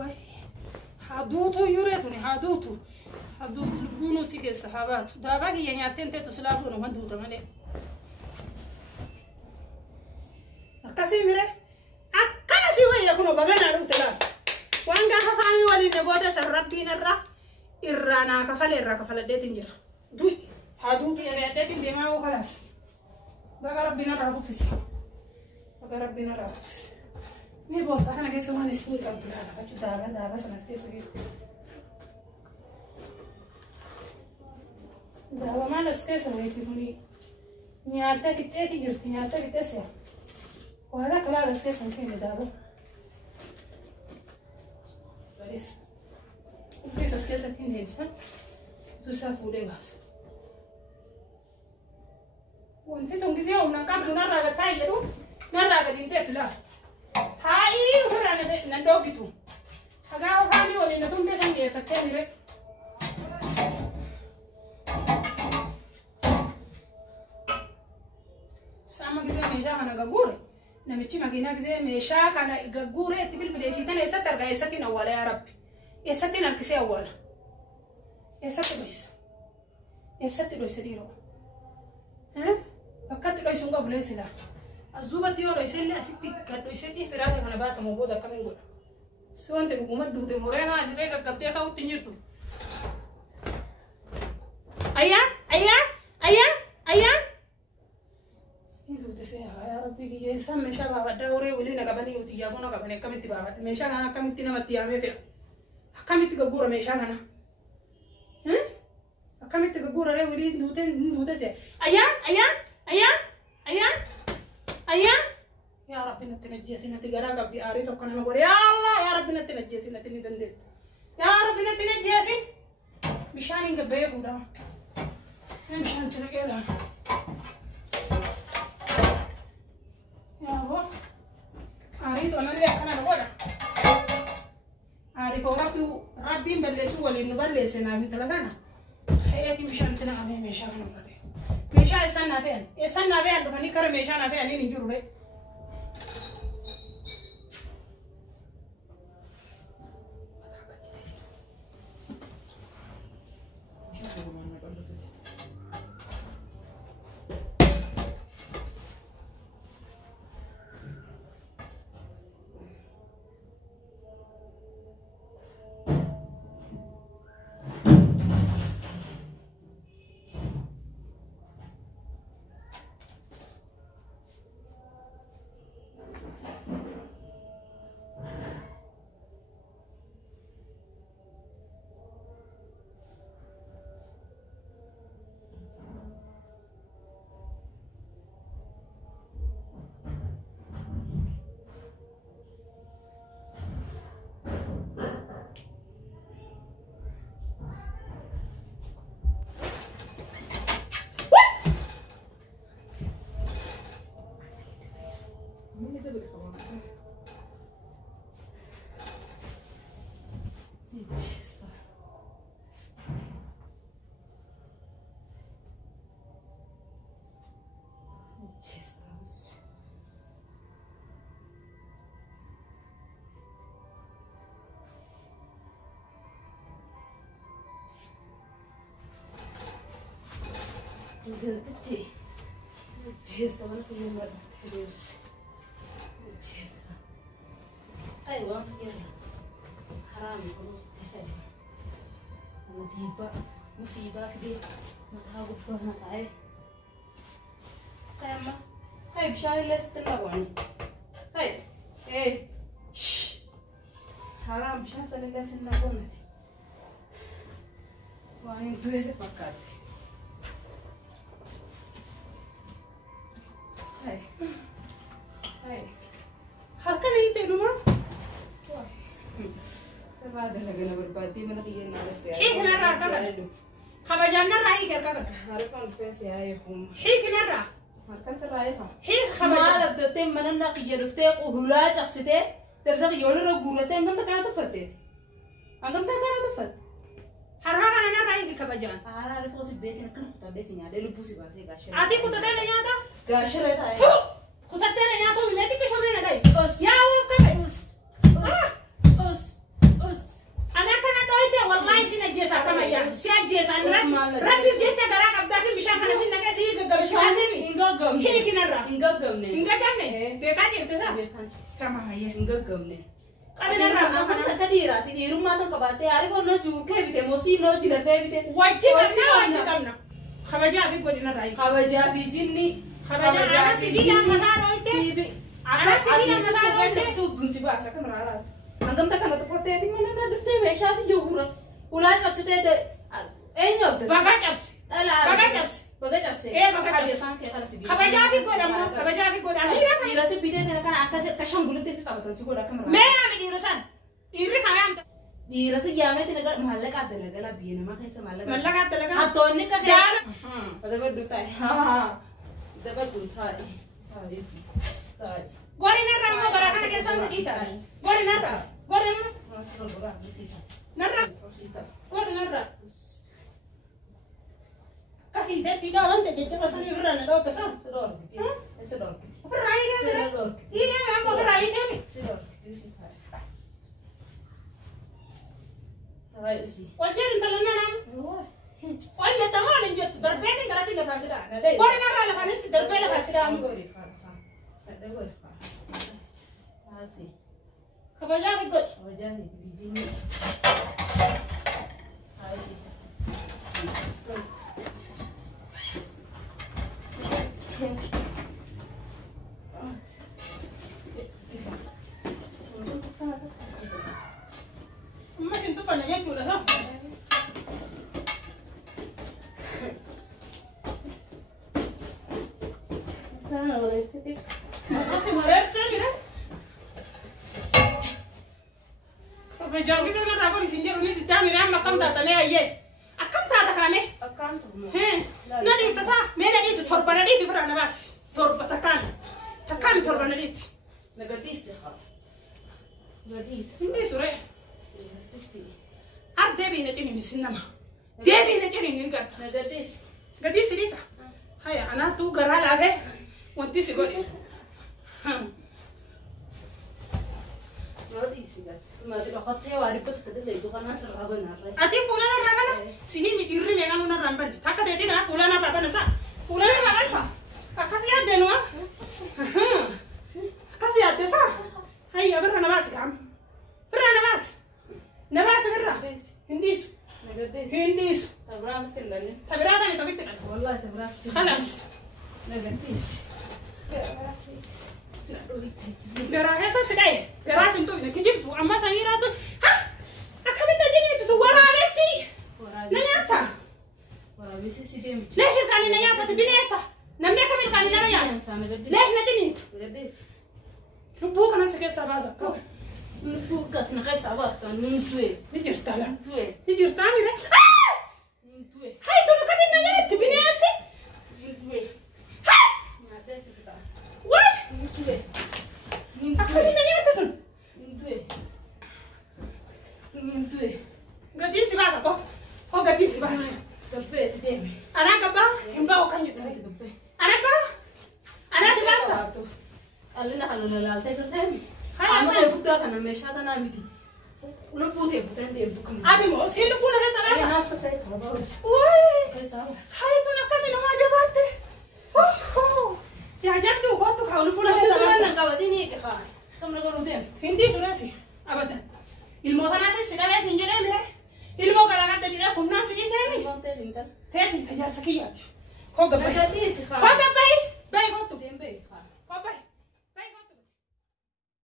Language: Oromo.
واي حدوتو يوريتوني حدوتو لبونو سيك الصحابات داباقي يعني عتين تيتو سلافونو مدوتو مالي أكاسي ميري أكاسي ويا كنو بغانا روتلا وانغا خفامي ولي نغودا سر ربي نرى إرانا كفل ديتين جرا دوي حدوتو يعني ديتين ديما وخلاص بغا ربي نرى بفسي بغا ربي نرى بفسي مي بوس أنا كيسو ماني سكول كابتن أنا كتشو دابا سنة كيسو دابا ما نسكيسو ويتفوني نياتا كتاتي جرتي نياتا كتاسيا وهذا كلا نسكيسو فيني دابا باريس وفيس نسكيسو فيني بسا تسافو لي باس وانتي تنجزي ومنا كابلو نراغا تايلو نراغا دينتي بلا هاي ورانا ندوغيتو هاغا واني ولي ندوم بسنجي فتاني ري ساما جزء ميشا كنا غغوري نمشي ماكينا جزء ميشا كنا غغوري تبل بديسيتن يساتر غايساتين اولا يا ربي يساتين الكسي اولا يساتي دويس ديرو ها فكرت دويس نغا بليسلا الزوبة ديو دويسلي اسيتي كدويسيتي فراده كنا باسا موبودا كامين غودا سوانت بكومت دوتي موريما نبيكا كبتي كاو تنيرتو ايان يدو تسيا يا ربي يا سام مشا بابا داوري ولينا قبلي وتجابونا قبلي كم تبابا مشا انا كم تنمتي عامي في كم تغغور مشا انا ها كم تغغور ري ولي ندوت سي ايان يا ربي نتنجسي نتغرا قبدي اري تو كنا نقول يا الله يا ربي نتنجسي نتندند يا ربي نتنجسي مشان غبي بودا مشان تنقلا يا هو أريد أن أنا أكنا نقوله أريد ربي بلسوا ولا نبلسنا من ثلاثنا حياتي مشان تنا أبي مشان نفرد مشان إنسان نبيان لو هني كرم مشان نبيان نيجي نجربه قلتي جهز طبعا كل يوم مرة فلوس أيوة يلا حرام فلوس تهدي مصيبة كده ما تهاجم فيها تعال تمام هاي بشاري ليش تلاقوني هاي إيه حرام بشان ليش تلاقوني وأنا دويسة فكرت هاي حركني تلوما سبعة لقينا بربادي من غيرنا عرفت حيك نرى كذا خبجان نرى هيك كذا عرفنا الفيس يا يخوم حيك نرى حركن سرايها حيك خبجان ما لبدتين من النقي رفتك وهلاج أبسته ترزق يقول رجولتين كم تكاد تفتت عندهم تكاد تفت حركنا نرى هيك خبجان أنا عارف وصل بيتنا كنا تبدي يعني لبوسي باسي قاشر عادي كنت تاني يادا قاشر هاي كنت تاني يادا وينتي كشوفين هاي يا وقف gamne. Inga gamne. Beka jemte sa. Kama haye. Inga gamne. Kalina ramma kan kadira ti iruma to kabate ari ko no ju ke bite mosi no jile fe bite. Wajji kamna. Khabaja bi godina rai. Khabaja fi jinni. Khabaja ana sibila madaro ite. Ana sibila madaro ite. Su gunsi ba sa kamera ala. Angam ta kana to pote ti mana na dufte me shadi jogura. Ula chapsite de enyo. Baga chaps. Baga chaps. Baga chaps. Baga chaps. Khabaja bi godama. Khabaja bi godama. Ira se bite de kana akase kashangulute se tabatan si goda kamera. Me ami dirasan. Iri kagam. Ira se yame te naga mahalla de la biena ma kaisa mahalla ka laga. Hatonni ka fe. Ada ber duta hai. Ha. Da ber duta hai. Ha isi. Tai. Gori na rammo gara kana ke san sedita. Gori na ra. Gori na. Narra. Gori na ra. Kahi de tida ante ke jaba sani ura na do kasa. Sedor kiti. Sedor kiti. Rai ke. Sedor. Ine ambo rai ke ni. Sedor kiti si hai. Rai isi. Wajar intalana nam. Wah. Wajah taman injat darbete ngarasi le fasida. Gori na ra la kanisi darbete fasida am. Gori ka. Ada gori ka. Asi. Khabaja bi god. Khabaja ni bijini. Asi. Mesin tu pana yang kuda sa. Kana oleh sih. Masih morer sih ni. Apa jangan kita nak ragu di sini ni di dalam ramai makam tata ni aye. Akam tata kami. Akam tu. Nadi itu sa. Mana di itu thorban di itu berapa bas. Thorban takkan. Takkan thorban di itu. Negatif je. Negatif. Ini sore. Ar debi na cini ni sinama. Debi na cini ni gata. Negatif. Gadis ini sa. Haya, anak tu gerak lagi. Wanti si godi. Negatif sih gat. Mati lo kau tewa di pot kedua itu kan asal apa nara. Ati pulang apa kan? Sih mi iri megan una ramban. Takkan dia tidak pulang apa kan sa. Pulang apa kan pa? Kasih ada nuah. Kasih ada sa. Haya, berapa nabas kam? Berapa nabas? Nabas berapa? Hindis. Negatif. Hindis. Tabrak tindalnya. Tabrak tadi tu kita. Wallah tabrak. Kalas. Negatif. Gara esa sedai. Gara sintu ini kijim tu amma samira tu. Ha? Akamin dah jadi tu wara beti. Nanya apa? Wara besi sidem. Lesh kali nanya apa tu binesa. Namnya kami kali nanya. Lesh na jadi. Negatif. Lupu kana sekali sabaza kau. Lupu kat nak kaya sabas kan nintue. Nijir tala. Nintue. Nijir tamire. Nintue. Hai tu kami nanya tu binesa. Nintue. Hai. Ada sekitar. Wah. Nintue. Akamin nanya tu. Nintue. Nintue. Gadis si basa kau. Oh gadis si basa. Kape tidem. Anak apa? Himba kan juta. Anak apa? Anak di basa. Alina kalau nalal tay kertem. Hai Ama apa? buka kana mesha ta na miti. Ulo pute puten dem tu kam. Adi mo sino pula na sa basa. Nasa kay sabas. Woi. Kay sabas. Hai tu nak kami nama jabate. Oh. Ya jam tu kau tu kau pula na Itu sa mana basa. kawat ini ke ka. Kam na garo dem. Hindi surasi. Abadan. Ilmo kana pe sila ya sinjere mire. Ilmo kana na tadira kunna sini semi. Konte lintal. Teti tajal sakiyat. Kau gabai. Nagati si ka. Kau gabai. Bai kau tu. Dem be ka. Kau bai.